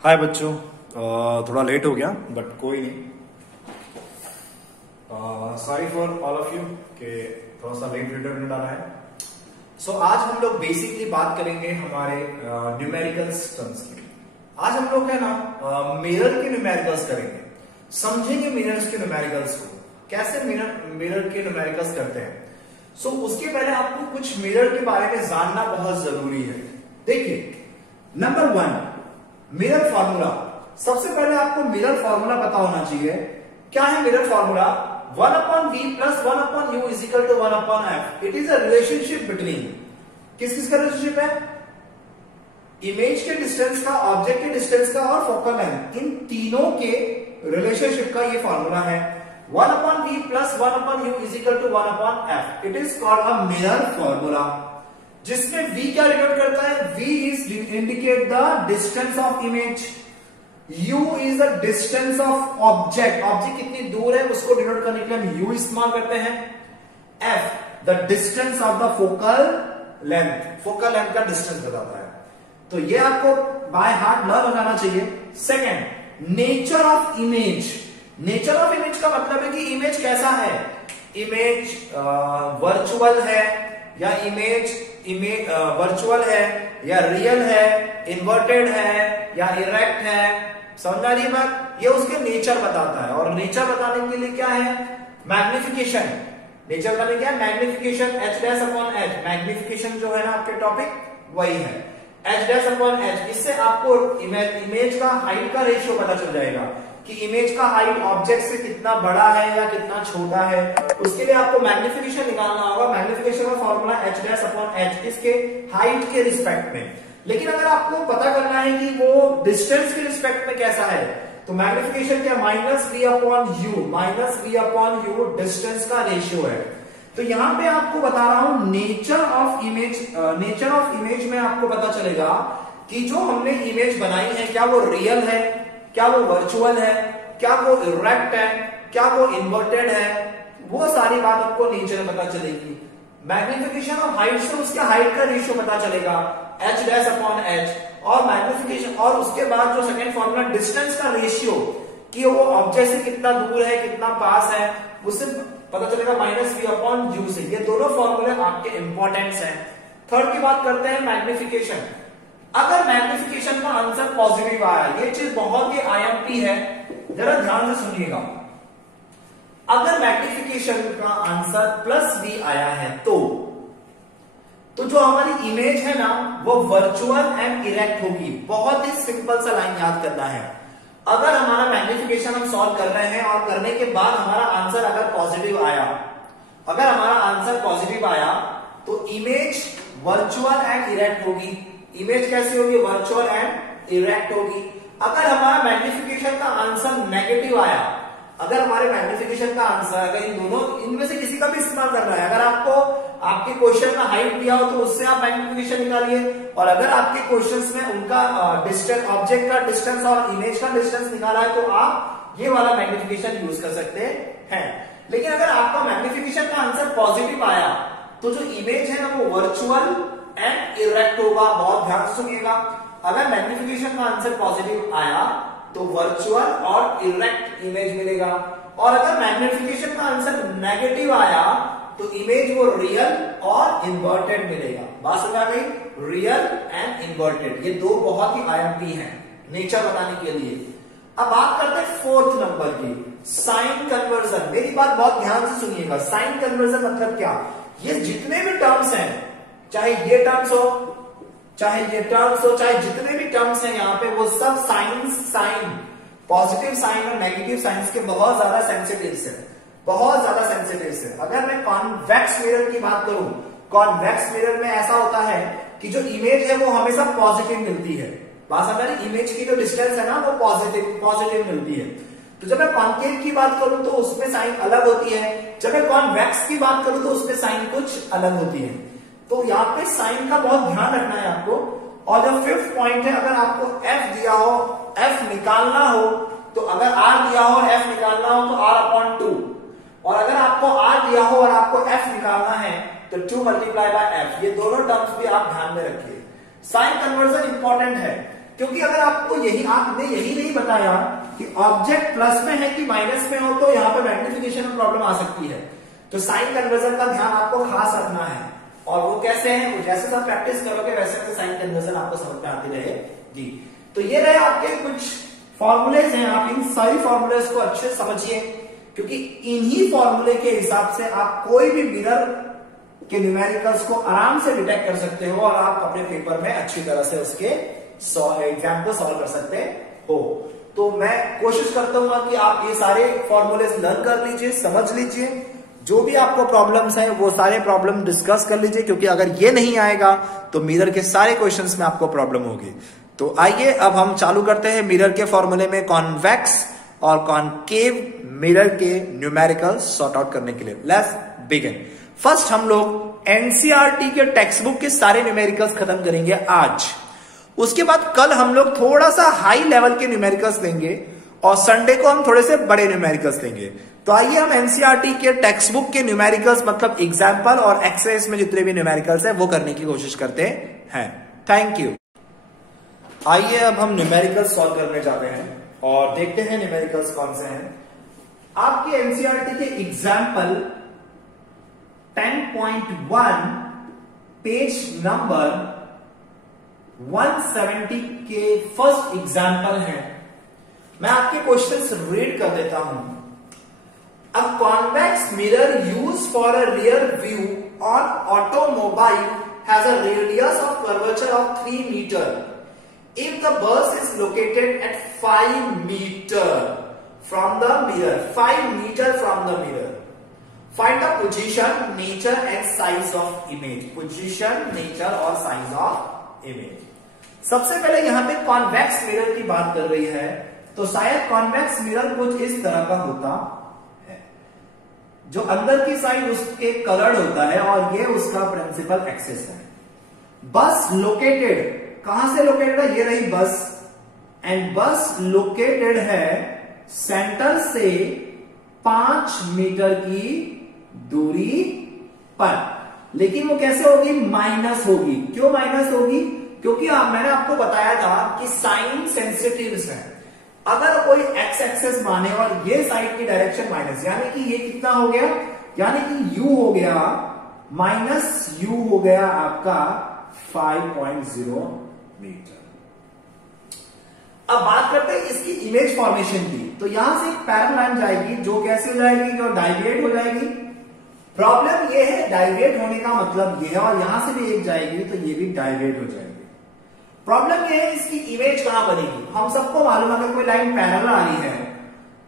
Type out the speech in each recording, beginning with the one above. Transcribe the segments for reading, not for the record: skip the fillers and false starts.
हाय बच्चों, थोड़ा लेट हो गया बट कोई नहीं। Sorry for all of you कि थोड़ा सा लेट वीडियो में डाला है। सो आज हम लोग बेसिकली बात करेंगे हमारे न्यूमेरिकल्स टर्म्स की। आज हम लोग है ना मिरर के न्यूमेरिकल्स करेंगे, समझेंगे मिरर्स के न्यूमेरिकल्स को, कैसे मिरर के न्यूमेरिकल्स करते हैं। सो उसके पहले आपको कुछ मिरर के बारे में जानना बहुत जरूरी है। देखिए, नंबर 1 मिरर फॉर्मूला। सबसे पहले आपको मिरर फॉर्मूला पता होना चाहिए। क्या है mirror formula? 1/v plus 1/u is equal to 1/f। It is a relationship between, किस किस का रिलेशनशिप है? इमेज के डिस्टेंस का, ऑब्जेक्ट के डिस्टेंस का और फोकल लेंथ, इन तीनों के रिलेशनशिप का ये फॉर्मूला है। 1/v plus 1/u is equal to 1/f। It is called a mirror formula, जिसमें v क्या डिनोट करता है? v is indicate the distance of image, u is the distance of object, object कितनी दूर है उसको डिनोट करने के लिए हम u इस्तेमाल करते हैं। f the distance of the focal length, focal length का डिस्टेंस बताता है। तो ये आपको बाय हार्ट न लगाना चाहिए। Second, nature of image. Nature of image का मतलब है कि इमेज कैसा है। इमेज वर्चुअल है या इमेज वर्चुअल है या रियल है, इन्वर्टेड है या इरेक्ट है। समझ में आ रही है बात? ये उसके नेचर बताता है। और नेचर बताने के लिए क्या है? मैग्निफिकेशन। नेचर बताने क्या है? Magnification, h'/h। मैग्निफिकेशन जो है ना आपके टॉपिक वही है, h'/h। इससे आपको इमेज का हाइट का रेशियो पता चल जाएगा कि इमेज का हाइट ऑब्जेक्ट से कितना बड़ा है या कितना छोटा है। उसके लिए आपको मैग्निफिकेशन निकालना होगा। मैग्निफिकेशन का फॉर्मूला h'/h, इसके हाइट के रिस्पेक्ट में। लेकिन अगर आपको पता करना है कि वो डिस्टेंस के रिस्पेक्ट में कैसा है, तो मैग्निफिकेशन क्या? -v/u डिस्टेंस का रेशियो है। तो यहां पे आपको बता रहा हूं nature of image. Nature of image में आपको पता चलेगा कि जो हमने इमेज बनाई है, क्या वो रियल है, क्या वो वर्चुअल है, क्या वो इरेक्ट है, क्या वो इन्वर्टेड है। वो सारी बात आपको नेचर में पता चलेगी। मैग्निफिकेशन ऑफ हाइट से उसके हाइट का रेशियो पता चलेगा, h'/h। और मैग्निफिकेशन और उसके बाद जो सेकंड फॉर्मूला डिस्टेंस का रेशियो, कि वो ऑब्जेक्ट से कितना दूर है कितना पास है, उससे पता चलेगा -v/u से। ये दोनों फॉर्मूले आपके इंपॉर्टेंट्स हैं। थर्ड की बात करते हैं मैग्निफिकेशन। अगर मैग्निफिकेशन का आंसर पॉजिटिव आया, ये चीज बहुत ही IMP है, जरा ध्यान से सुनिएगा। अगर मैग्निफिकेशन का आंसर +v आया है तो जो हमारी इमेज है ना वो वर्चुअल एंड इरेक्ट होगी। बहुत ही सिंपल सा लाइन याद करना है। अगर हमारा मैग्निफिकेशन हम सॉल्व कर रहे हैं और करने के बाद हमारा आंसर अगर पॉजिटिव आया, अगर हमारा आंसर पॉजिटिव आया तो इमेज वर्चुअल एंड इरेक्ट होगी। इमेज कैसी होगी? वर्चुअल एंड इरेक्ट होगी। अगर हमारा मैग्निफिकेशन का आंसर नेगेटिव आया, अगर हमारे मैग्निफिकेशन का आंसर, अगर इन दोनों इनमें से किसी का भी इस्तेमाल करना है, अगर आपको आपके क्वेश्चन का हाइट दिया हो तो उससे आप मैग्निफिकेशन निकालिए, और अगर आपके क्वेश्चंस में उनका डिस्टेंस, ऑब्जेक्ट का डिस्टेंस और इमेज का डिस्टेंस निकाला है तो आप ये वाला मैग्निफिकेशन यूज कर सकते हैं। लेकिन अगर आपका मैग्निफिकेशन का आंसर पॉजिटिव आया तो जो इमेज है ना वो वर्चुअल एंड इरेक्ट होगा। बहुत ध्यान से सुनिएगा। अगर मैग्निफिकेशन का आंसर पॉजिटिव आया तो वर्चुअल और इरेक्ट इमेज मिलेगा, और अगर मैग्निफिकेशन का आंसर नेगेटिव आया तो इमेज वो रियल और इन्वर्टेड मिलेगा। बात समझ आ गई? रियल एंड इन्वर्टेड, ये दो बहुत ही IMP हैं नेचर बताने के लिए। अब बात करते हैं फोर्थ नंबर की, साइन कन्वर्जन। मेरी बात बहुत ध्यान से सुनिएगा। साइन कन्वर्जन मतलब क्या? ये जितने भी टर्म्स हैं, चाहे ये टर्म्स हो, चाहे ये टर्म्स हो, चाहे जितने भी टर्म्स हैं यहाँ पे, वो सब साइन, पॉजिटिव साइन और नेगेटिव साइंस के बहुत ज्यादा सेंसिटिव है, बहुत ज्यादा सेंसिटिव है। अगर मैं कॉन्वेक्स मिरर की बात करूं, कॉन्वेक्स मिरर में ऐसा होता है कि जो इमेज है वो हमेशा पॉजिटिव मिलती है। बात समझ रही? इमेज की जो डिस्टेंस है ना वो पॉजिटिव मिलती है। तो जब मैं कॉन्केव की बात करूं तो उसमें साइन अलग होती है, जब मैं कॉन्वेक्स की बात करूं तो उसमें साइन कुछ अलग होती है। तो यहाँ पे साइन का बहुत ध्यान रखना है आपको। और जो फिफ्थ पॉइंट है, अगर आपको f दिया हो, f निकालना हो, तो अगर r दिया हो और f निकालना हो तो r/2, और अगर आपको r दिया हो और आपको f निकालना है तो 2 × f। ये दोनों टर्म्स भी आप ध्यान में रखिए। साइन कन्वर्जन इंपॉर्टेंट है। क्योंकि अगर आपने यही नहीं बताया कि ऑब्जेक्ट प्लस में है कि माइनस में हो, तो यहाँ पे मैग्निफिकेशन में प्रॉब्लम आ सकती है। तो साइन कन्वर्जन का ध्यान आपको खास रखना है। और वो कैसे है, जैसे सब प्रैक्टिस करोगे वैसे साइन कन्वर्जन आपको समझ में आती रहेगी। तो ये रहे आपके कुछ फॉर्मूलेज हैं, आप इन सारी फॉर्मूलेज को अच्छे से समझिए, क्योंकि इन्हीं फॉर्मूले के हिसाब से आप कोई भी मिरर के न्यूमेरिकल्स को आराम से डिटेक्ट कर सकते हो और आप अपने पेपर में अच्छी तरह से उसके एग्जाम को सॉल्व कर सकते हो। तो मैं कोशिश करता हूं कि आप ये सारे फॉर्मूलेज लर्न कर लीजिए, समझ लीजिए, जो भी आपको प्रॉब्लम्स हैं वो सारे प्रॉब्लम डिस्कस कर लीजिए, क्योंकि अगर ये नहीं आएगा तो मिरर के सारे क्वेश्चंस में आपको प्रॉब्लम होगी। तो आइए अब हम चालू करते हैं मिरर के फॉर्मूले में कॉन्वेक्स और कॉनकेव मिरर के न्यूमेरिकल सॉर्ट आउट करने के लिए। Let's begin. फर्स्ट हम लोग एनसीईआरटी के टेक्स्ट बुक के सारे न्यूमेरिकल्स खत्म करेंगे आज। उसके बाद कल हम लोग थोड़ा सा हाई लेवल के न्यूमेरिकल्स देंगे और संडे को हम थोड़े से बड़े न्यूमेरिकल्स देंगे। तो आइए हम एनसीईआरटी के टेक्स्ट बुक के न्यूमेरिकल्स मतलब एग्जाम्पल और एक्सरसाइज में जितने भी न्यूमेरिकल्स है वो करने की कोशिश करते हैं। Thank you. आइए अब हम न्यूमेरिकल्स सॉल्व करने जाते हैं और देखते हैं न्यूमेरिकल्स कौन से हैं। आपके एनसीईआरटी के एग्जाम्पल 10.1 पेज नंबर 170 के फर्स्ट एग्जाम्पल है। मैं आपके क्वेश्चंस रीड कर देता हूं। A convex mirror used for a rear view on automobile has a radius of curvature of 3 meter. If the bus is located at 5 meter from the mirror, 5 meter from the mirror, find the position, nature and size of image. Position, nature और size of image. सबसे पहले यहाँ पे convex mirror की बात कर रही है, तो शायद कॉन्वेक्स मिरर कुछ इस तरह का होता है, जो अंदर की साइड उसके कलर्ड होता है और ये उसका प्रिंसिपल एक्सिस है। बस लोकेटेड, कहां से लोकेटेड है, ये रही बस, एंड बस लोकेटेड है सेंटर से 5 मीटर की दूरी पर। लेकिन वो कैसे होगी, माइनस होगी। क्यों माइनस होगी, क्योंकि मैंने आपको बताया था कि साइन सेंसिटिव्स है। अगर कोई एक्स एक्सेस माने और ये साइड की डायरेक्शन माइनस, यानी कि ये कितना हो गया, यानी कि u हो गया माइनस u हो गया आपका 5.0 मीटर। अब बात करते हैं इसकी इमेज फॉर्मेशन की। तो यहां से एक पैरेलल लाइन जाएगी जो कैसे हो जाएगी, जो डाइविएट हो जाएगी। प्रॉब्लम ये है, डाइविएट होने का मतलब ये है, और यहां से भी एक जाएगी तो ये भी डाइविएट हो जाएगी। प्रॉब्लम ये है इसकी इमेज कहां बनेगी। हम सबको मालूम है अगर कोई लाइन पैरेलल आ रही है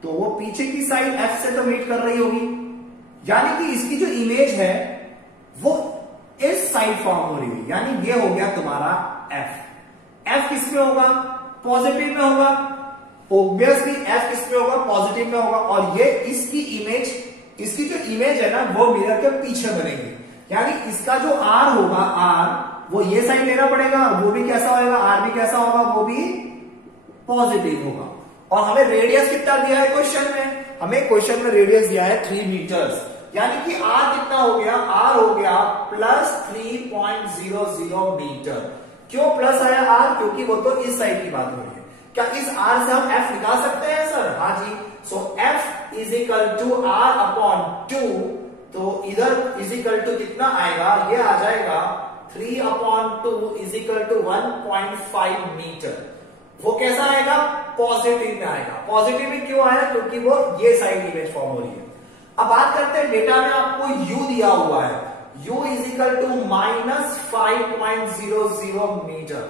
तो वो पीछे की साइड F से तो मीट कर रही होगी, यानी कि इसकी जो इमेज है वो इस साइड फॉर्म हो रही है, यानी ये हो गया तुम्हारा F। F किस में होगा, पॉजिटिव में होगा। ऑब्वियसली F किस में होगा, पॉजिटिव में होगा। और ये इसकी इमेज, इसकी जो इमेज है ना वो मिरर के पीछे बनेगी, यानी इसका जो R होगा, R वो ये साइड लेना पड़ेगा, वो भी कैसा होगा, R भी कैसा होगा, वो भी पॉजिटिव होगा। और हमें रेडियस कितना दिया है क्वेश्चन में, हमें क्वेश्चन में रेडियस दिया है 3 मीटर्स, यानी कि R कितना हो गया, R हो गया प्लस 3.00 मीटर। क्यों प्लस आया R, क्योंकि वो तो इस साइड की बात हो रही है। क्या इस R से हम F निकाल सकते हैं सर, हाँ जी। So F is equal to R upon 2, तो इधर इज इक्वल टू कितना आएगा, ये आ जाएगा 3/2 इज इक्वल टू 1.5 मीटर। वो कैसा आएगा, पॉजिटिव में आएगा। पॉजिटिव में क्यों आया, क्योंकि वो ये साइड इमेज फॉर्म हो रही है। अब बात करते हैं, डेटा में आपको u दिया हुआ है, u is equal to minus 5.00 metre.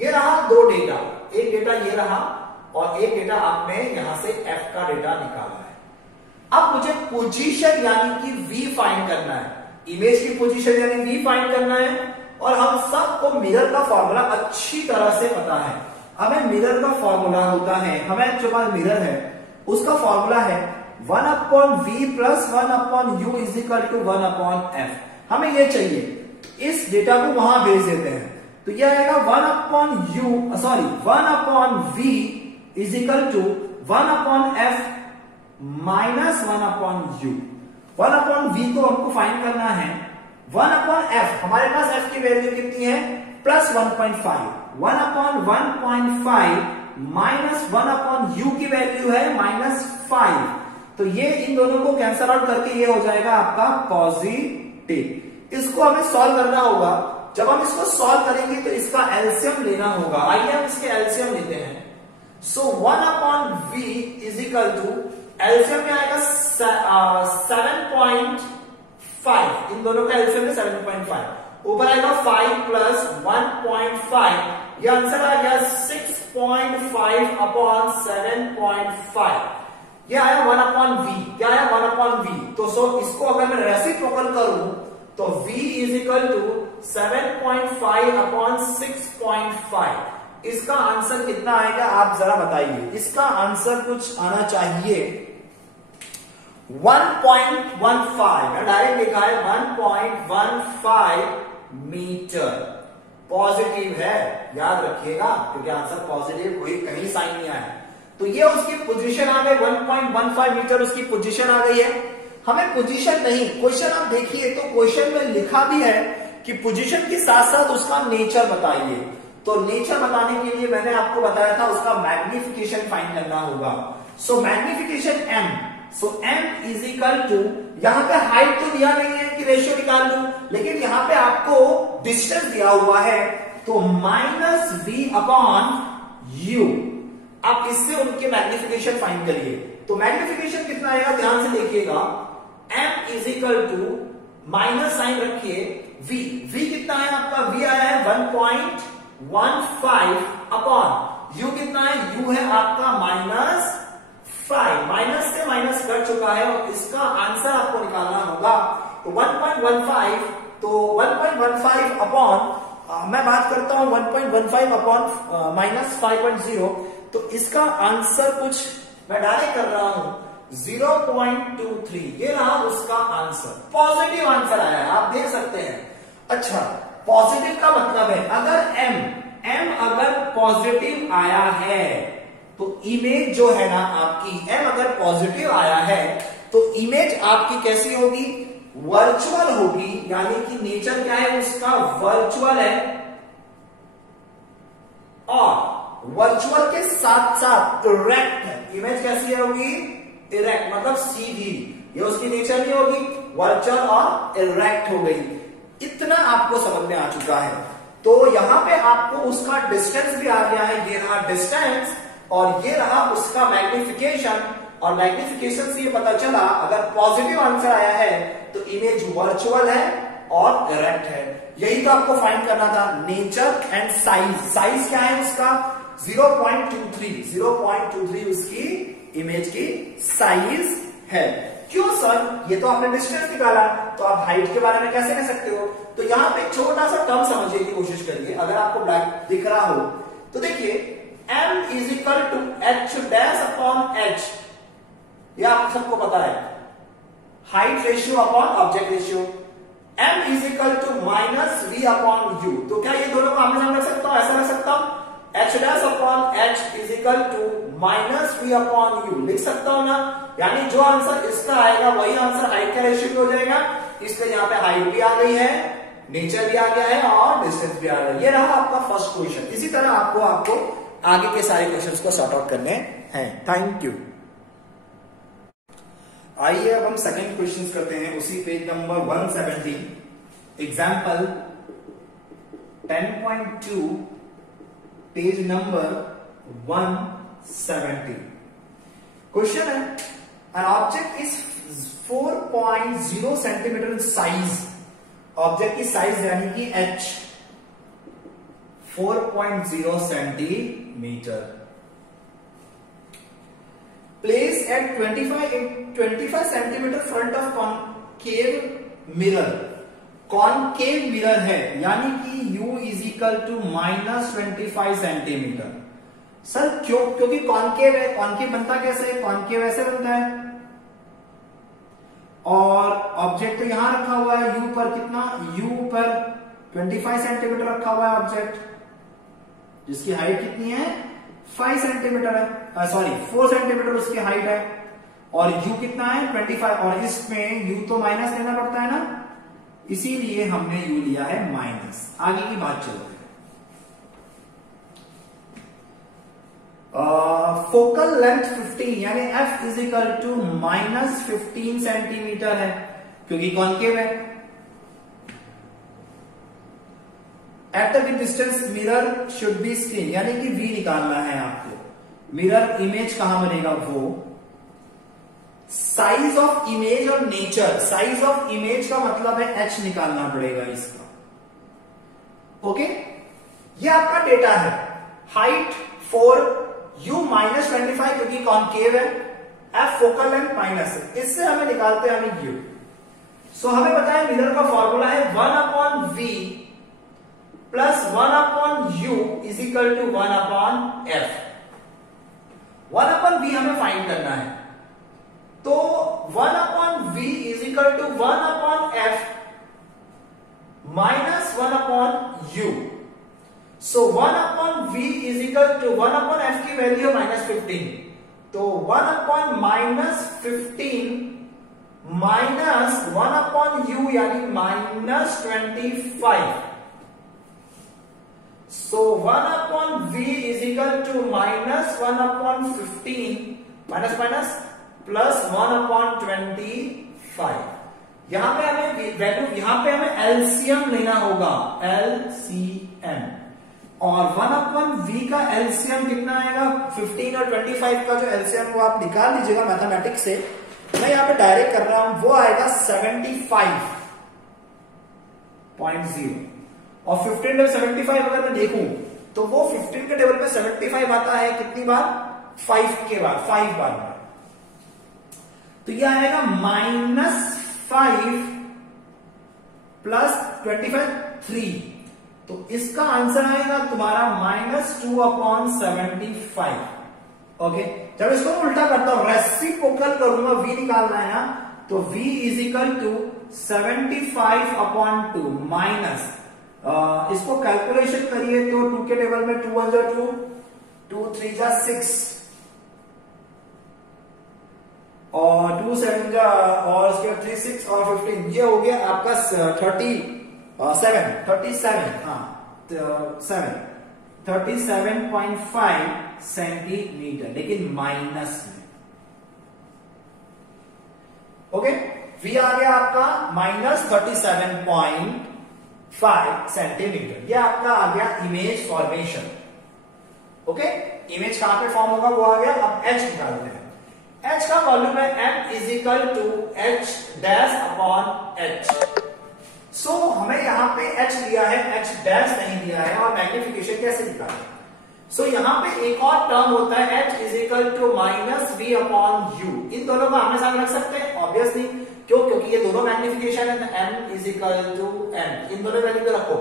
ये रहा दो डेटा, एक डेटा ये रहा और एक डेटा आपने यहां से f का डेटा निकाला है। अब मुझे पोजीशन यानी कि v फाइंड करना है, इमेज की पोजीशन यानी v फाइंड करना है। और हम सबको मिरर का फॉर्मूला अच्छी तरह से पता है। हमें मिरर का फॉर्मूला होता है, हमें जो पास मिरर है उसका फॉर्मूला है 1/v plus 1/u is equal to 1/f। हमें ये चाहिए, इस डेटा को वहां भेज देते हैं, तो ये आएगा 1/v is equal to 1/f minus 1/u। 1/v को हमको फाइंड करना है, 1/f, हमारे पास f की वैल्यू कितनी है, प्लस 1.5, 1/1.5 माइनस 1/u की वैल्यू है -5। तो ये इन दोनों को कैंसल आउट करके ये हो जाएगा आपका पॉजिटिव। इसको हमें सॉल्व करना होगा। जब हम इसको सॉल्व करेंगे तो इसका एलसीएम लेना होगा। आइए हम इसके एलसीएम लेते हैं। So 1/v is equal to LCM में आएगा 7.5, इन दोनों का एलसीएम है 7.5, ऊपर आएगा 5 प्लस 1.5, ये आंसर आ गया 6.5/7.5। ये आया 1/v, क्या आया 1/v। तो इसको अगर मैं रेसिप्रोकल करूं तो v इज इक्वल टू 7.5/6.5। इसका आंसर कितना आएगा आप जरा बताइए। इसका आंसर कुछ आना चाहिए 1.15। डायरेक्ट लिखा है 1.15 मीटर। पॉजिटिव है, याद रखिएगा, क्योंकि आंसर पॉजिटिव कोई कहीं साइन नहीं आया। तो ये उसकी पोजीशन आ गई 1.15 मीटर, उसकी पोजीशन आ गई है। हमें पोजीशन नहीं, क्वेश्चन आप देखिए तो क्वेश्चन में लिखा भी है कि पोजीशन के साथ साथ उसका नेचर बताइए। तो नेचर बताने के लिए मैंने आपको बताया था उसका मैग्निफिकेशन फाइंड करना होगा। So magnification m, so m is equal to, यहां पे हाइट तो दिया नहीं है कि रेशियो निकाल लूं, लेकिन यहां पे आपको डिस्टेंस दिया हुआ है, तो -v/u। आप इससे उनके मैग्निफिकेशन फाइंड करिए। तो मैग्निफिकेशन कितना आएगा ध्यान से देखिएगा। m is equal to, minus sign रखिए, v कितना है आपका, v आया है 1.15 अपॉन u कितना है, u है आपका -5, माइनस से माइनस कट चुका है और इसका आंसर आपको निकालना होगा। तो 1.15, तो 1.15 अपॉन, मैं बात करता हूं 1.15 अपॉन -5.0, तो इसका आंसर कुछ मैं डायरेक्ट कर रहा हूं 0.23। ये रहा उसका आंसर, पॉजिटिव आंसर आया है, आप देख सकते हैं। अच्छा, पॉजिटिव का मतलब है अगर m अगर पॉजिटिव आया है तो इमेज जो है ना आपकी, m अगर पॉजिटिव आया है तो इमेज आपकी कैसी होगी, वर्चुअल होगी। यानी कि नेचर क्या है उसका, वर्चुअल है। और वर्चुअल के साथ साथ इरेक्ट है। इमेज कैसी होगी, इरेक्ट, मतलब सीधी। ये उसकी नेचर नहीं होगी, वर्चुअल और इरेक्ट हो गई। इतना आपको समझ में आ चुका है। तो यहां पे आपको उसका डिस्टेंस भी आ गया है, ये रहा डिस्टेंस और ये रहा उसका मैग्निफिकेशन। और मैग्निफिकेशन से ये पता चला अगर पॉजिटिव आंसर आया है तो इमेज वर्चुअल है और इरेक्ट है। यही तो आपको फाइंड करना था, नेचर एंड साइज। साइज क्या है उसका, 0.23 उसकी इमेज की साइज है। क्यों सर, ये तो आपने डिस्टेंस निकाला, तो आप हाइट के बारे में कैसे कह सकते हो। तो यहां पे छोटा सा टर्म समझने की कोशिश करिए। अगर आपको ब्लैक दिख रहा हो तो देखिए m is equal to h'/h, ये आप सबको पता है, height ratio upon object ratio. m is equal to -v/u। तो क्या ये दोनों को आमने सामने रख सकता हूं, ऐसा रख सकता हूं, h'/h is equal to -v/u लिख सकता हूं ना। यानी जो आंसर इसका आएगा वही आंसर हाइट का रेशियो हो जाएगा। इसलिए यहां पे हाइट भी आ गई है, नेचर भी आ गया है और डिस्टेंस भी आ गया है। ये रहा आपका फर्स्ट क्वेश्चन। इसी तरह आपको आगे के सारे क्वेश्चंस को सॉर्ट आउट करने हैं। Thank you. आइए अब हम सेकंड क्वेश्चन करते हैं, उसी page number 170, example 10.2, page number 170। Question है, an object is 4.0 centimetre in size. Object की साइज यानी कि h 4.0 centimetre. Place at 25 centimetre front of concave mirror. Concave mirror है यानी कि u is equal to -25 centimetre. Sir क्योंकि concave है, concave बनता कैसे, कॉनकेव ऐसे बनता है। और ऑब्जेक्ट तो यहां रखा हुआ है u पर, कितना, u पर 25 सेंटीमीटर रखा हुआ है ऑब्जेक्ट, जिसकी हाइट कितनी है, 5 सेंटीमीटर है, सॉरी 4 सेंटीमीटर उसकी हाइट है। और u कितना है, 25, और इसमें u तो माइनस लेना पड़ता है ना, इसीलिए हमने u लिया है माइनस। आगे की बात चलते हैं। फोकल लेंथ 15 यानी f is equal to -15 centimetre है, क्योंकि कॉन्केव है। At the distance mirror should be screen, यानी कि v निकालना है आपको। मिरर इमेज कहां बनेगा, वो साइज ऑफ इमेज और नेचर। साइज ऑफ इमेज का मतलब है h निकालना पड़ेगा इसका। ओके, ये आपका डेटा है। हाइट 4, u -25 क्योंकि कॉन्केव है, f फोकल लेंथ माइनस है, इससे हमें निकालते हैं हमें u। सो हमें पता है मिरर का फॉर्मूला है 1/v plus 1/u is equal to 1/f। 1/v हमें फाइंड करना है, तो 1/v is equal to 1/f minus 1/u। So 1/v is equal to 1/f की वैल्यू -15, तो 1/-15 माइनस 1/u यानी -25। So 1/v is equal to -1/15 minus minus plus 1/25। यहां पे हमें वैल्यू, यहां पे हमें एलसीएम लेना होगा, एलसीएम। और 1/v का एलसीएम कितना आएगा, 15 और 25 का जो एलसीएम वो आप निकाल लीजिएगा मैथमेटिक्स से। मैं यहां पे डायरेक्ट कर रहा हूं, वो आएगा 75.0। और 15 और 75 अगर मैं देखूं तो वो 15 के टेबल पे 75 आता है कितनी बार, 5 के बाद, 5 बार। तो ये आएगा -5 प्लस 25 3। तो इसका आंसर आएगा तुम्हारा -2/75। ओके, जब इसको उल्टा करता हूं, रेसिप्रोकल करूंगा, v निकालना है ना, तो v is equal to 75/2 minus, इसको कैलकुलेशन करिए तो 2 के टेबल में 2 1 2, 2 3 6 और 2 7 और उसके 3 6 और 15, ये हो गया आपका 37.5 सेंटीमीटर, लेकिन माइनस में। ओके, v आ गया आपका -37.5 सेंटीमीटर। ये आपका आ गया इमेज फॉर्मेशन। ओके, इमेज कहां पे फॉर्म होगा वो आ गया। अब h निकालते हैं। h का वॉल्यूम है m is equal to h dash upon h। So हमें यहां पे h लिया है, h डैश नहीं दिया है, और मैग्निफिकेशन कैसे निकालें। सो यहां पे एक और टर्म होता है h is equal to -v/u। इन दोनों को आमने सामने रख सकते हैं ऑब्वियसली, क्यों, क्योंकि ये दोनों मैग्निफिकेशन है, तो m is equal to n, इन दोनों वैल्यू को रखो।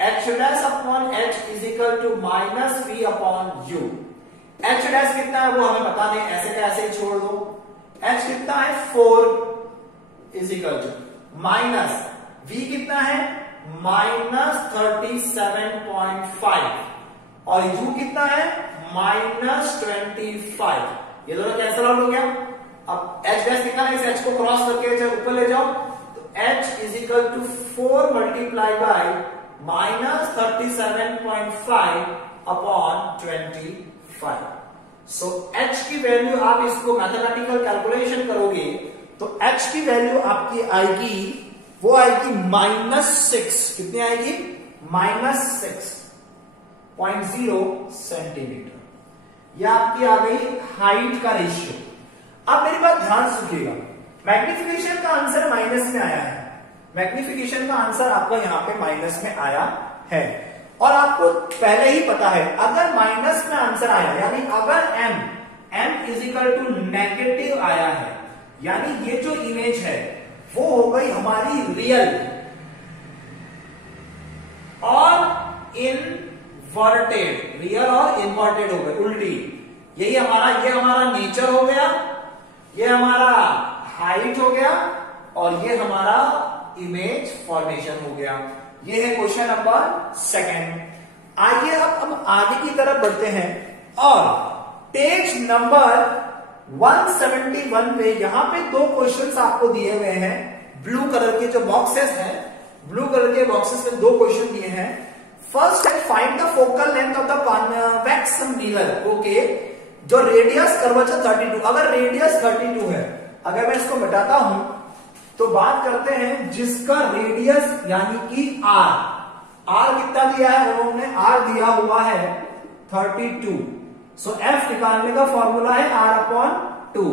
h dash upon h is equal to -v/u। h dash कितना है वो हमें बता दें, ऐसे का ऐसे ही छोड़ दो। h कितना है 4 is equal to minus v कितना है -37.5 और u कितना है -25। ये दोनों कैंसिल आउट हो गया। अब h डैश कितना है, इस h को क्रॉस करके चाहे ऊपर ले जाओ, तो h is equal to 4 multiply by -37.5/25। So h की वैल्यू, आप इसको मैथमेटिकल कैलकुलेशन करोगे तो h की वैल्यू आपकी आएगी, वो आएगी -6। कितनी आएगी, -6.0 सेंटीमीटर। यह आपकी आ गई हाइट का रेशियो। अब मेरी बात ध्यान सुनिएगा, मैग्निफिकेशन का आंसर माइनस में आया है, मैग्निफिकेशन का आंसर आपका यहां पे माइनस में आया है। और आपको पहले ही पता है, अगर माइनस में आंसर आया, यानी अगर m is equal to negative आया है, यानी ये जो इमेज है वो हो गई हमारी रियल और इनवर्टेड। रियल और इनवर्टेड हो गए, उल्टी। यही हमारा, ये हमारा नेचर हो गया, ये हमारा हाइट हो गया, और ये हमारा इमेज फॉर्मेशन हो गया। ये है क्वेश्चन नंबर 2। आइए अब हम आगे की तरफ बढ़ते हैं, और पेज नंबर 171 पे यहां पे 2 क्वेश्चंस आपको दिए हुए हैं। ब्लू कलर के जो बॉक्सेस हैं, ब्लू कलर के बॉक्सेस में 2 क्वेश्चन दिए हैं। फर्स्ट है find the focal length of the convex mirror. Okay, जो रेडियस कर्वेचर 32, अगर रेडियस 32 है, अगर मैं इसको मिटाता हूं तो बात करते हैं जिसका रेडियस यानी कि आर कितना दिया है उन्होंने, आर दिया हुआ है 32। सो एफ निकालने का फॉर्मूला है r/2।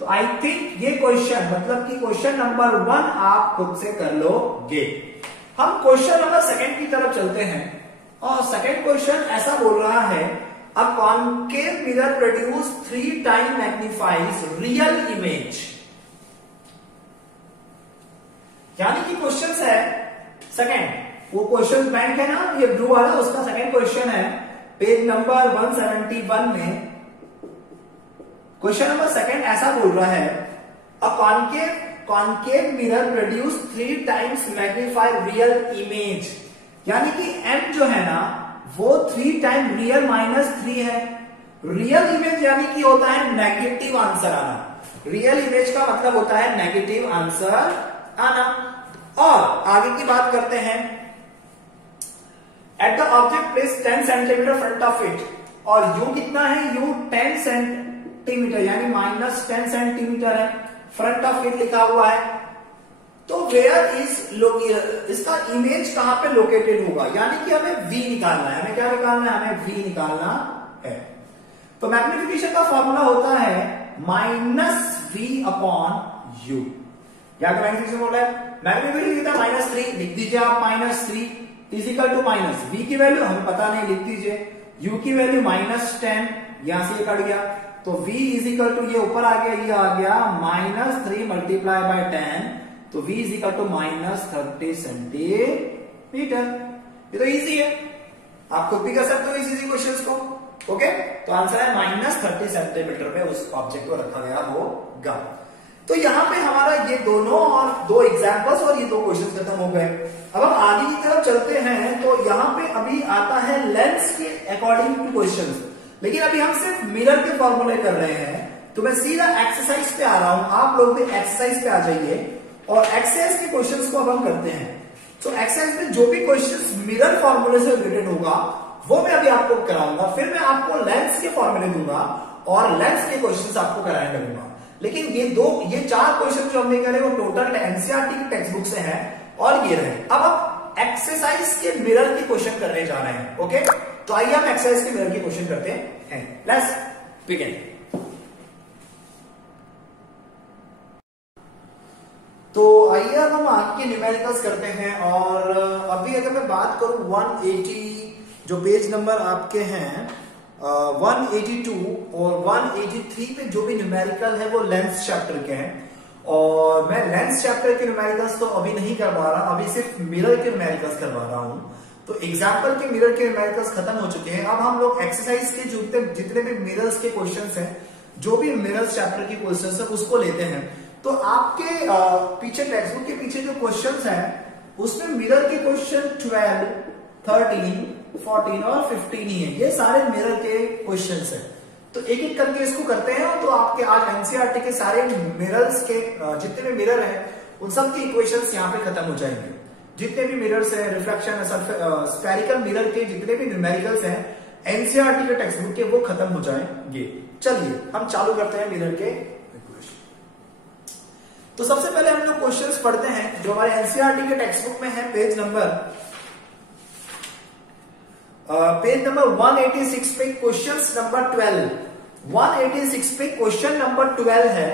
तो आई थिंक ये क्वेश्चन मतलब कि क्वेश्चन नंबर 1 आप खुद से कर लोगे। हम क्वेश्चन नंबर 2 की तरफ चलते हैं और सेकंड क्वेश्चन ऐसा बोल रहा है a concave mirror produce 3 time magnifies real image. यानी कि क्वेश्चन है सेकंड, वो क्वेश्चन बैंक है ना ये ब्लू वाला, उसका सेकंड क्वेश्चन है पेज नंबर 171 में। क्वेश्चन नंबर 2 ऐसा बोल रहा है a concave mirror produce 3 times magnified real image. यानी कि m जो है ना वो 3 टाइम रियल -3 है। रियल इमेज यानी कि होता है नेगेटिव आंसर आना। रियल इमेज का मतलब होता है नेगेटिव आंसर आना। और आगे की बात करते हैं, at the object place 10 centimetre front of it, और u कितना है, u 10 सेंटीमीटर यानी -10 सेंटीमीटर है, फ्रंट ऑफ इट लिखा हुआ है। तो वेयर इज इसका इमेज कहां पे लोकेटेड होगा, यानी कि हमें v निकालना है। हमें क्या निकालना है, हमें v निकालना है। तो मैग्निफिकेशन का फॉर्मूला होता है -v/u। क्या मैग्निफिकेशन बोल रहा है, मैग्निफिकेशन कितना -3, लिख दीजिए आप -3 इजिकल टू माइनस v की वैल्यू हमें पता नहीं, लिख दीजिए u की वैल्यू -10, यहां से ये कट गया तो v इजिकल टू ये ऊपर आ गया, ये आ गया -3 मल्टीप्लाई बाय 10, तो v इजिकल टू -30 सेंटीमीटर। ये तो इजी है, आप खुद भी कर सकते हो इस इजी क्वेश्चंस को। ओके, तो आंसर है -30 सेंटीमीटर में उस ऑब्जेक्ट को रखा गया होगा। तो यहां पे हमारा ये दोनों और 2 एग्जांपल्स और ये 2 क्वेश्चन खत्म हो गए। अब हम आगे की तरफ चलते हैं तो यहां पे अभी आता है लेंस के अकॉर्डिंग टू क्वेश्चंस, लेकिन अभी हम सिर्फ मिरर के फॉर्मूले कर रहे हैं। तो मैं सीधा एक्सरसाइज पे आ रहा हूं, आप लोग भी एक्सरसाइज पे आ जाइए और एक्सरसाइज के क्वेश्चंस को अब हम करते हैं। तो एक्सरसाइज में जो भी क्वेश्चंस मिरर फॉर्मूले से रिलेटेड होगा वो मैं अभी आपको कराऊंगा, फिर मैं आपको लेंस के फॉर्मूले दूंगा और लेंस के क्वेश्चंस आपको कराने लगूंगा। लेकिन ये 4 क्वेश्चन जो हमने करे वो टोटल एनसीईआरटी की टेक्स्ट बुक से हैं और ये रहे। अब हम एक्सरसाइज के मिरर के क्वेश्चन करने जा रहे हैं। ओके, तो आइए हम एक्सरसाइज के मिरर के क्वेश्चन करते हैं। Let's begin. तो आइए अब हम आगे के न्यूमेरिकल्स करते हैं। और अभी अगर मैं बात करूं 180 जो पेज नंबर आपके हैं 182 और 183 पे जो भी न्यूमेरिकल है वो लेंस चैप्टर के हैं। और मैं लेंस चैप्टर के न्यूमेरिकल्स तो अभी नहीं करवा रहा, अभी सिर्फ मिरर के न्यूमेरिकल्स करवा रहा हूं। तो एग्जाम्पल के मिरर के न्यूमेरिकल्स खत्म हो चुके हैं। अब हम लोग एक्सरसाइज के जितने भी मिरर्स के क्वेश्चंस हैं, जो भी मिरर्स चैप्टर के क्वेश्चंस है उसको लेते हैं। तो आपके पीछे टेक्स्ट बुक के पीछे जो क्वेश्चंस हैं उसमें मिरर के क्वेश्चन 12, 13, 14 और 15 ही है। ये सारे मिरर के क्वेश्चंस हैं। तो एक एक करके इसको करते हैं। तो आपके आज एनसीईआरटी के सारे मिरर्स के जितने भी मिरर हैं उन सब के इक्वेशंस यहाँ पे खत्म हो जाएंगे। जितने भी मिरर्स हैं, रिफ्लेक्शन, स्फेरिकल मिरर के जितने भी न्यूमेरिकल्स हैं एनसीईआरटी के टेक्स्ट बुक के वो खत्म हो जाएंगे। चलिए हम चालू करते हैं मिरर के इक्वेशन। तो सबसे पहले हम लोग क्वेश्चंस पढ़ते हैं जो हमारे एनसीईआरटी के टेक्स्ट बुक में है, पेज नंबर 186 पे क्वेश्चन नंबर 12। 186 पे क्वेश्चन नंबर 12 है।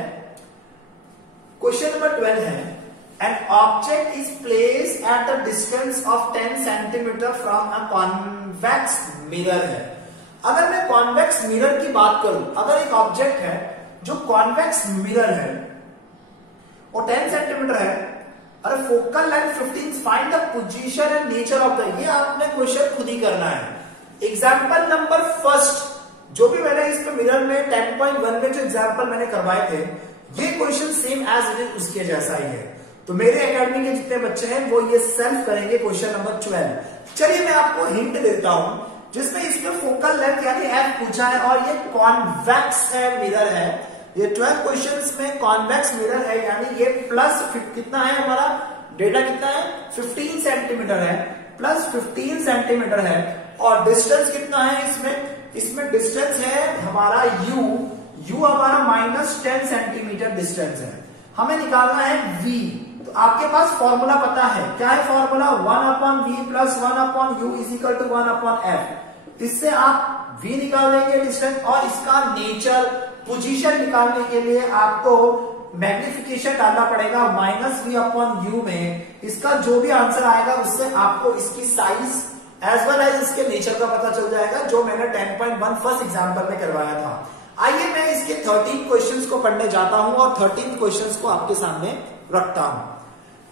क्वेश्चन नंबर 12 है an object is placed at the distance of 10 centimetre from a convex mirror है। अगर मैं कॉन्वेक्स मिरर की बात करूं, अगर एक ऑब्जेक्ट है जो कॉन्वेक्स मिरर है और 10 सेंटीमीटर है, अरे focal length 15, find the position and nature of the, ये आपने क्वेश्चन खुद ही करना है। एग्जांपल नंबर फर्स्ट जो भी मैंने इस पे मिरर में 10.1 में जो एग्जांपल मैंने करवाए थे, ये question same as it is उसके जैसा ही है। तो मेरे एकेडमी के जितने बच्चे हैं वो ये सेल्फ करेंगे क्वेश्चन नंबर 12। चलिए मैं आपको हिंट देता हूं, जिसमें इसमें फोकल लेंथ यानी एफ पूछा है और ये कॉन्वेक्स है मिरर है। ये 12 क्वेश्चंस में कॉन्वेक्स मिरर है, यानी ये प्लस कितना है हमारा डेटा कितना है 15 सेंटीमीटर है। प्लस 15 सेंटीमीटर है, और डिस्टेंस कितना है इसमें डिस्टेंस है हमारा u हमारा -10 सेंटीमीटर डिस्टेंस है, हमें निकालना है v। तो आपके पास फॉर्मूला पता है, क्या है formula, 1/v plus 1/u is equal to 1/f। इससे आप v निकाल देंगे डिस्टेंस, और इसका नेचर पोजीशन निकालने के लिए आपको मैग्निफिकेशन डालना पड़ेगा -v/u में। इसका जो भी आंसर आएगा उससे आपको इसकी साइज एज वेल एज इसके नेचर का पता चल जाएगा, जो मैंने 10.1 फर्स्ट एग्जाम्पल में करवाया था। आइए मैं इसके 13 क्वेश्चंस को पढ़ने जाता हूं और 13 क्वेश्चंस को आपके सामने रखता हूं।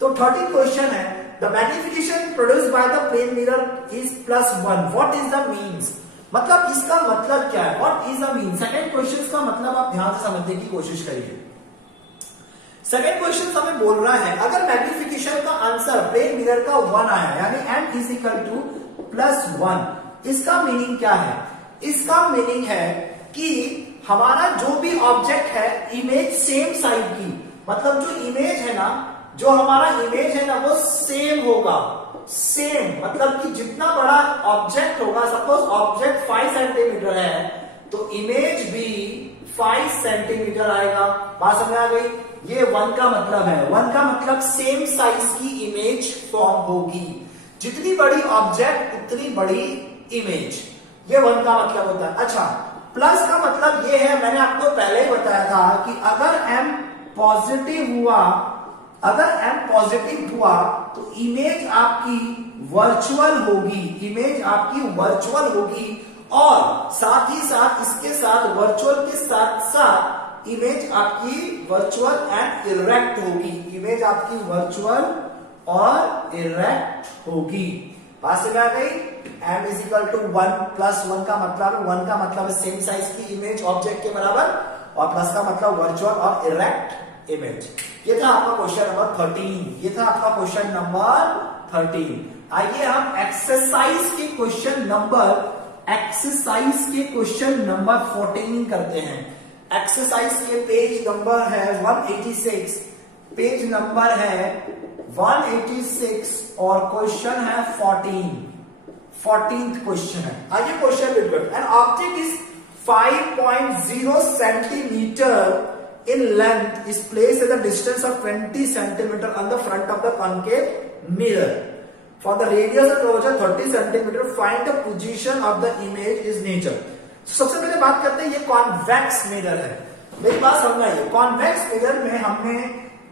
तो 13 क्वेश्चन है, the magnification produced by the plane mirror is +1, what is the means. मतलब इसका मतलब क्या है, what is the mean. Second question का मतलब आप ध्यान से समझने की कोशिश करिए। सेकंड क्वेश्चन हमें बोल रहा है, अगर मैग्निफिकेशन का आंसर प्लेन मिरर का 1 आया, यानी m इज इक्वल टू +1, इसका मीनिंग क्या है। इसका मीनिंग है कि हमारा जो भी ऑब्जेक्ट है इमेज सेम साइड की, मतलब जो इमेज है ना, जो हमारा इमेज है ना वो सेम होगा। सेम मतलब कि जितना बड़ा ऑब्जेक्ट होगा, सपोज ऑब्जेक्ट 5 सेंटीमीटर है तो इमेज भी 5 सेंटीमीटर आएगा। बात समझ आ गई। ये 1 का मतलब है, 1 का मतलब सेम साइज की इमेज फॉर्म होगी, जितनी बड़ी ऑब्जेक्ट उतनी बड़ी इमेज, ये 1 का मतलब होता है। अच्छा, प्लस का मतलब ये है, मैंने आपको पहले ही बताया था कि अगर m पॉजिटिव हुआ तो इमेज आपकी वर्चुअल होगी, इमेज आपकी वर्चुअल होगी, और साथ ही साथ इसके साथ वर्चुअल के साथ साथ इमेज आपकी वर्चुअल एंड इरेक्ट होगी, इमेज आपकी वर्चुअल और इरेक्ट होगी। बात समझ आ गई। m is equal to 1 plus 1 का मतलब 1 का मतलब सेम साइज की इमेज ऑब्जेक्ट के बराबर, और प्लस का मतलब वर्चुअल और इरेक्ट इमेज। ये था आपका क्वेश्चन नंबर 13, ये था आपका क्वेश्चन नंबर 13। आइए हम एक्सरसाइज के क्वेश्चन नंबर 14 करते हैं। एक्सरसाइज के पेज नंबर है 186, पेज नंबर है 186 और क्वेश्चन है 14th क्वेश्चन है। आइए question repeat. An object is 5.0 centimetre in length is placed at a distance of 20 centimeter on the front of the concave mirror. For the radius of curvature 30 centimeter, find the position of the image is nature. सबसे पहले बात करते हैं, ये convex mirror है। मेरी बात समझना है, कॉन्वेक्स मिरर में हमने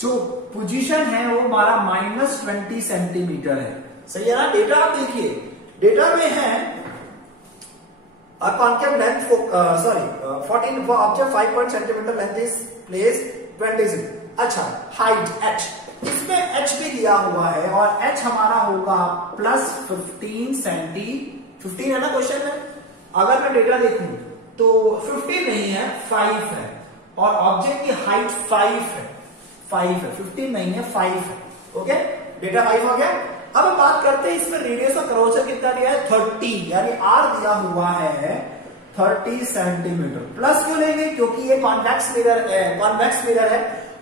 जो पोजीशन है वो हमारा -20 सेंटीमीटर है। सही है ना। डेटा आप देखिए, डेटा में है concave length 14 for object 5 centimeter length is placed 20 cm। अच्छा, हाइट h, इसमें h भी दिया हुआ है और h हमारा होगा +15 सेंटी। 15 है ना क्वेश्चन में। अगर मैं डेटा देखूं तो 15 नहीं है, 5 है, और ऑब्जेक्ट की हाइट 5 है, 15 नहीं है, 5 है। ओके, डेटा 5 हो गया। अब हम बात करते हैं इसमें रेडियस ऑफ कर्वेचर कितना दिया है, 30, यानी r दिया हुआ है 30 सेंटीमीटर। प्लस क्यों लेंगे, क्योंकि ये कॉन्वेक्स मिरर है,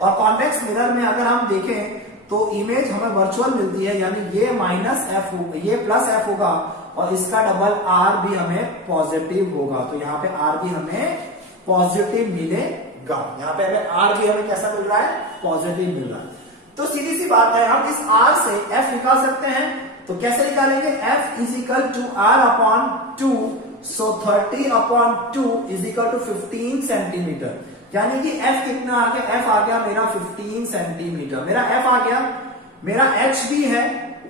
और कॉन्वेक्स मिरर में अगर हम देखें तो इमेज हमें वर्चुअल मिलती है, यानी ये -f होगा, ये +f होगा, और इसका डबल r भी हमें पॉजिटिव होगा। तो यहाँ पे r भी हमें पॉजिटिव मिलेगा, यहाँ पे हमें r भी हमें कैसा मिल रहा है, पॉजिटिव मिल रहा है। तो सीधी सी बात है, हम इस r से f निकाल सकते हैं। तो कैसे निकालेंगे, f is equal to r/2, so 30/2 is equal to 15 centimetre. यानी कि f कितना आ गया, f आ गया मेरा 15 सेंटीमीटर। मेरा f आ गया, मेरा h भी है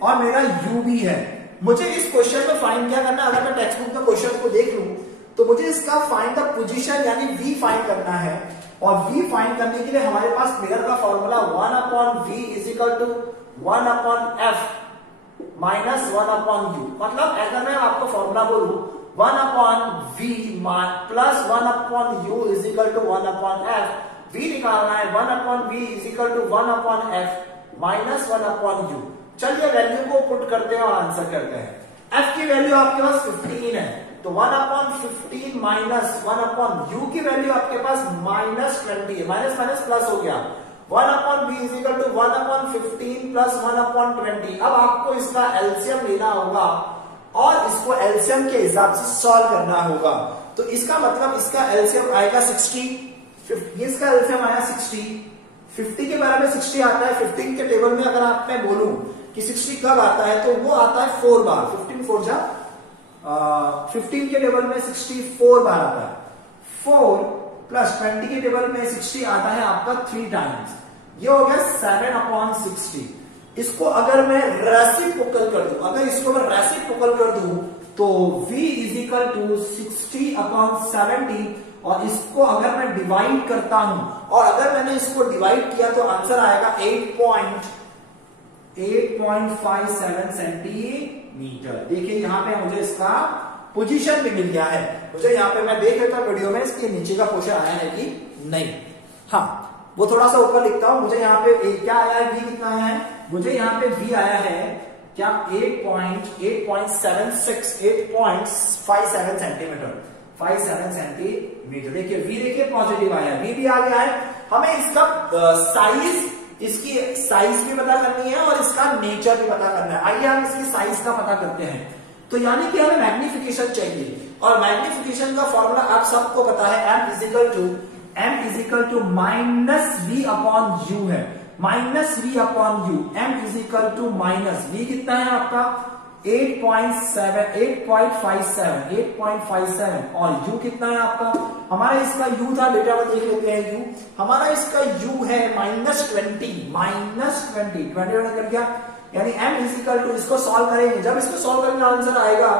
और मेरा u भी है। मुझे इस क्वेश्चन में फाइंड क्या करना है, अगर मैं टेक्स्ट बुक में क्वेश्चन को देख लूं तो मुझे इसका फाइंड द पोजीशन यानी v फाइंड करना है, और v फाइंड करने के लिए हमारे पास मिरर का formula 1/v is equal to 1/f minus 1/u। मतलब अगर मैं आपको फॉर्मूला बोलूं 1/v plus 1/u is equal to 1/f, v निकालना है 1/v is equal to 1/f minus 1/u। चलिए वैल्यू को पुट करते हैं और आंसर करते हैं। f की वैल्यू आपके पास 15 है, तो 1/15 माइनस 1/u की वैल्यू आपके पास -20 है, माइनस प्लस हो गया 1/b is equal to 1/15 plus 1/20। अब आपको इसका एलसीएम लेना होगा और इसको एलसीएम के हिसाब से सॉल्व करना होगा। तो इसका मतलब इसका एलसीएम आएगा 60, इसका एलसीएम आया 60, 50 के बराबर 60 आता है। 15 के टेबल में अगर आप मैं बोलूं कि 60 कब आता है तो वो आता है 4 बार। 15 4 जा 15 के टेबल में 64 बार आता है। 4 प्लस 20 के टेबल में 60 आता है आपका 3 टाइम्स। ये हो गया 7/60। इसको अगर मैं रेसिप्रोकल कर दूं, अगर इसको मैं रेसिप्रोकल कर दूं तो v इज इक्वल टू 60/70 और इसको अगर मैं डिवाइड करता हूं और अगर मैंने इसको डिवाइड किया तो आंसर आएगा 8.57 सेंटीमीटर। देखिए यहां पे मुझे इसका पोजीशन भी मिल गया है। मुझे यहां पे मैं देख लेता हूं वीडियो में इसके नीचे का पोर्शन आया है कि नहीं। हाँ, वो थोड़ा सा ऊपर लिखता हूं। मुझे यहाँ पे क्या आया है, v कितना आया है, मुझे यहाँ पे v आया है क्या 8.57 सेंटीमीटर, 57 सेंटीमीटर। देखिए v देखिए पॉजिटिव आया, v भी आ गया है। हमें इसका साइज, इसकी साइज भी पता करनी है और इसका नेचर भी पता करना है। आइए हम इसकी साइज का पता करते हैं। तो यानी कि हमें मैग्निफिकेशन चाहिए और मैग्निफिकेशन का फॉर्मूला आप सबको पता है, m is equal to minus v upon u है, minus v upon u। m is equal to minus v कितना है आपका 8.57 और u कितना है आपका, हमारा इसका u था, डेटा में देख लेते हैं u। हमारा इसका u है -20 कर दिया, यानी m इज इक्वल टू, इसको सॉल्व करेंगे, जब इसको सॉल्व करेंगे आंसर आएगा,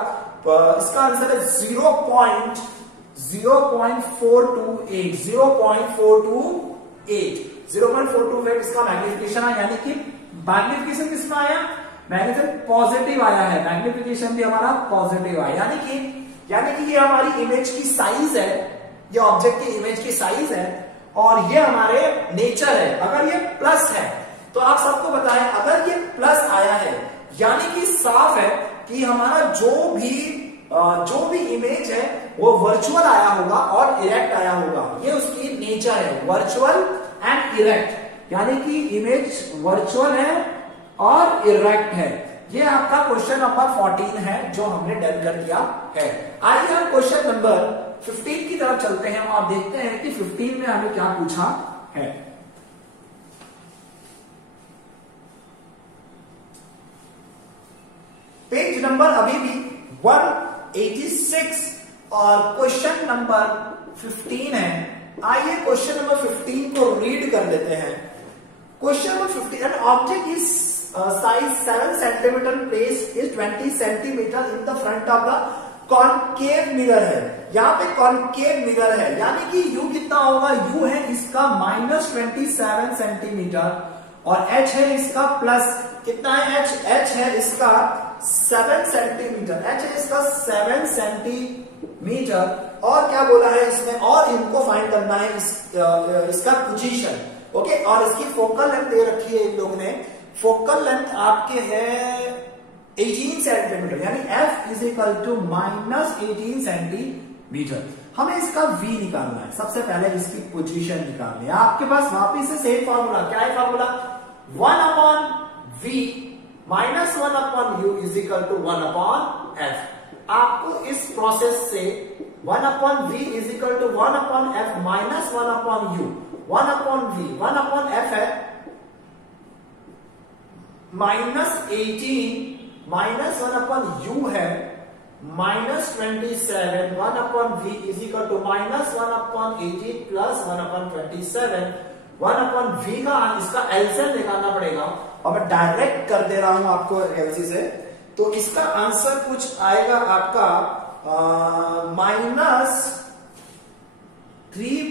इसका आंसर है 0.428 इसका मैग्निफिकेशन है। यानी कि मैग्निफिकेशन किसमें आया, मैग्निफिकेशन पॉजिटिव आया है, मैग्निफिकेशन भी हमारा पॉजिटिव आया। यानी कि ये हमारी इमेज की साइज है, ये ऑब्जेक्ट की इमेज की साइज है और ये हमारे नेचर है। अगर ये प्लस है तो आप सबको पता है, अगर ये प्लस आया है यानी कि साफ है कि हमारा जो भी इमेज है वो वर्चुअल आया होगा और इरेक्ट आया होगा। ये उसकी नेचर है, वर्चुअल एंड इरेक्ट, यानी कि इमेज वर्चुअल है और इरेक्ट है। ये आपका क्वेश्चन नंबर 14 है जो हमने डन कर दिया है। आइए हम क्वेश्चन नंबर 15 की तरफ चलते हैं और देखते हैं कि 15 में हमें क्या पूछा है। पेज नंबर अभी भी 186 और क्वेश्चन नंबर 15 है। आइए क्वेश्चन नंबर 15 को रीड कर लेते हैं। Question number 15, an object is size 7 centimetre place is 20 centimetre in the front of the concave mirror है। यहाँ पे कॉनकेव मिरर है, यानी कि u कितना होगा, u है इसका -27 सेंटीमीटर और h है इसका प्लस कितना है, h है इसका 7 सेंटीमीटर, h है इसका 7 सेंटीमीटर। और क्या बोला है इसमें, और इनको फाइंड करना है इसका पोजीशन। ओके, और इसकी फोकल लेंथ दे रखी है इन लोगों ने, फोकल लेंथ आपके है 18 सेंटीमीटर, यानी f is equal to -18 centimetre. हमें इसका v निकालना है। सबसे पहले इसकी पोजीशन निकालनी है। आपके पास वापिस से सेम फॉर्मूला, क्या है formula, 1/v - 1/u is equal to 1/f। आपको इस प्रोसेस से 1/v is equal to 1/f minus 1/u, 1/v 1/f है -18 माइनस 1/u है -27, 1/v is equal to -1/18 plus 1/27। 1/v का इसका एलसीएम निकालना पड़ेगा और मैं डायरेक्ट कर दे रहा हूं आपको एलसी से। तो इसका आंसर कुछ आएगा आपका -3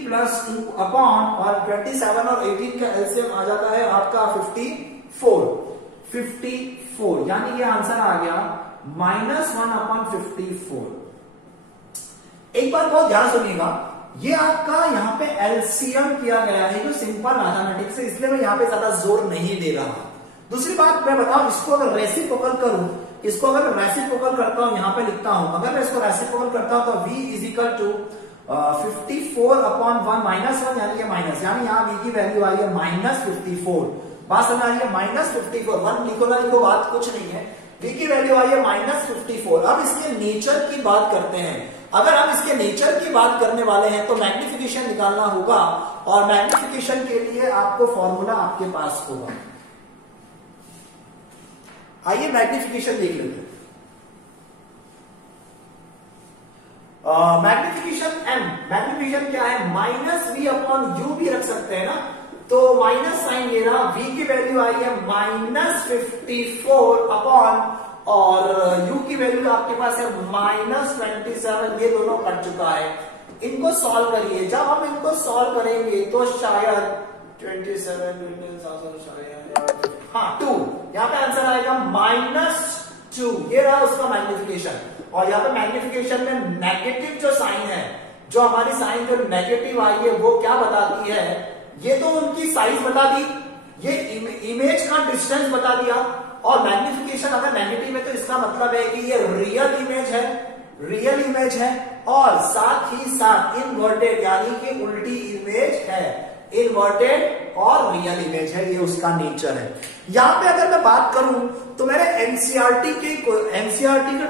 + 2 अपॉन, और 27 और 18 का एलसीएम आ जाता है आपका 54, यानी ये आंसर आ गया -1/54। एक बार बहुत ध्यान सुनिएगा, ये आपका यहाँ पे एलसीएम किया गया है जो सिंपल मैथमेटिक्स है, इसलिए मैं यहाँ पे ज्यादा जोर नहीं दे रहा। दूसरी बात मैं बताऊं, इसको अगर रेसिप्रोकल करूं, इसको अगर मैं रेसिप्रोकल करता हूं, यहाँ पे लिखता हूं, अगर मैं इसको रेसिप्रोकल करता हूं तो v इज इक्वल टू 54/1 -1 यानी ये माइनस, यानी यहाँ v की वैल्यू आई है -54। बात समझ आ रही है, -54, 1 लिखो ना लिखो बात कुछ नहीं है, v की वैल्यू आई है -54। अब इसके नेचर की बात करते हैं। अगर हम इसके नेचर की बात करने वाले हैं तो मैग्निफिकेशन निकालना होगा, और मैग्निफिकेशन के लिए आपको फॉर्मूला आपके पास होगा। आइए मैग्निफिकेशन देख लेते हैं। मैग्निफिकेशन m, मैग्निफिकेशन क्या है, -v/u भी रख सकते हैं ना, तो माइनस साइन ये रहा, v की वैल्यू आई है -54 और u की वैल्यू आपके पास है -27, ये दोनों कट चुका है। इनको सॉल्व करिए, जब हम इनको सॉल्व करेंगे तो शायद 27 शायद हाँ 2, यहाँ पे आंसर आएगा -2, ये रहा उसका मैग्निफिकेशन। और यहाँ पे मैग्निफिकेशन में नेगेटिव जो साइन है, जो हमारी साइन जो नेगेटिव आई है वो क्या बताती है, ये तो उनकी साइज बता दी, ये इमेज का डिस्टेंस बता दिया, और मैग्निफिकेशन अगर नेगेटिव है तो इसका मतलब है कि ये रियल इमेज है, और साथ ही साथ इनवर्टेड यानी कि उल्टी इमेज है, इनवर्टेड और रियल इमेज है, ये उसका नेचर है। यहां पे अगर मैं बात करूं तो मैंने एनसीईआरटी के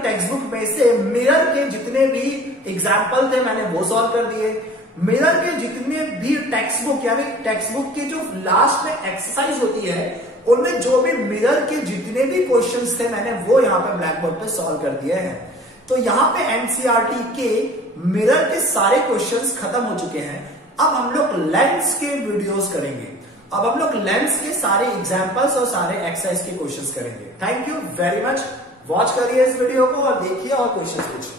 टेक्स्ट बुक में से मिरर के जितने भी एग्जाम्पल थे मैंने वो सॉल्व कर दिए। मिरर के जितने भी टेक्स्ट बुक यानी टेक्स्ट बुक की जो लास्ट में एक्सरसाइज होती है उनमें जो भी मिरर के जितने भी क्वेश्चंस थे मैंने वो यहाँ पे ब्लैक बोर्ड पे सॉल्व कर दिए हैं। तो यहाँ पे एनसीईआरटी के मिरर के सारे क्वेश्चंस खत्म हो चुके हैं। अब हम लोग लेंस के वीडियोस करेंगे, अब हम लोग लेंस के सारे एग्जांपल्स और सारे एक्सरसाइज के क्वेश्चंस करेंगे। Thank you very much, watch करिए इस वीडियो को और देखिए और क्वेश्चंस पूछिए।